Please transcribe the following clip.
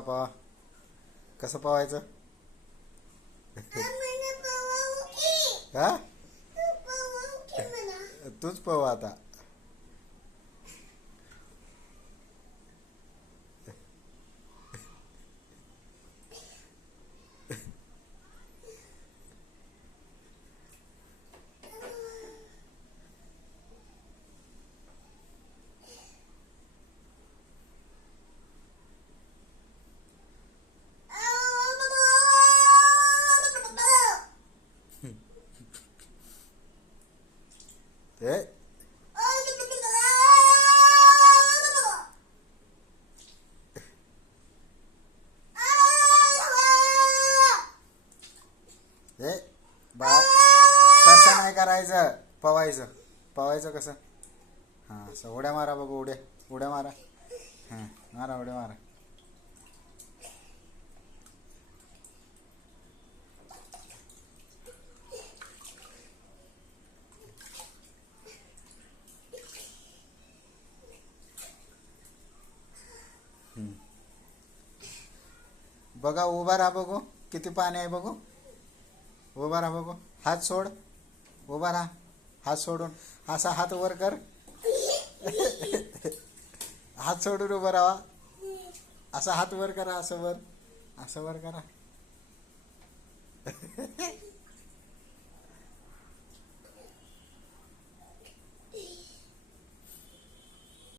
पवा पवा. कसं पवायचं? हा तूच पवा आता. ए ए बा तसं नाही करायचं. पवायचं. पवायचं कसं? हां असं उड्या मारा बघू. उड्या उड्या मारा. हां मारा उड्या मारा. बघा उभा राहा बघू. किती पाणी आहे बघू. उभा राहा बघू. हात सोड. उभा राहा. हात सोडून असा हात वर कर. हात सोडून उभं राहा. असा हात वर करा. असं वर. असं वर करा.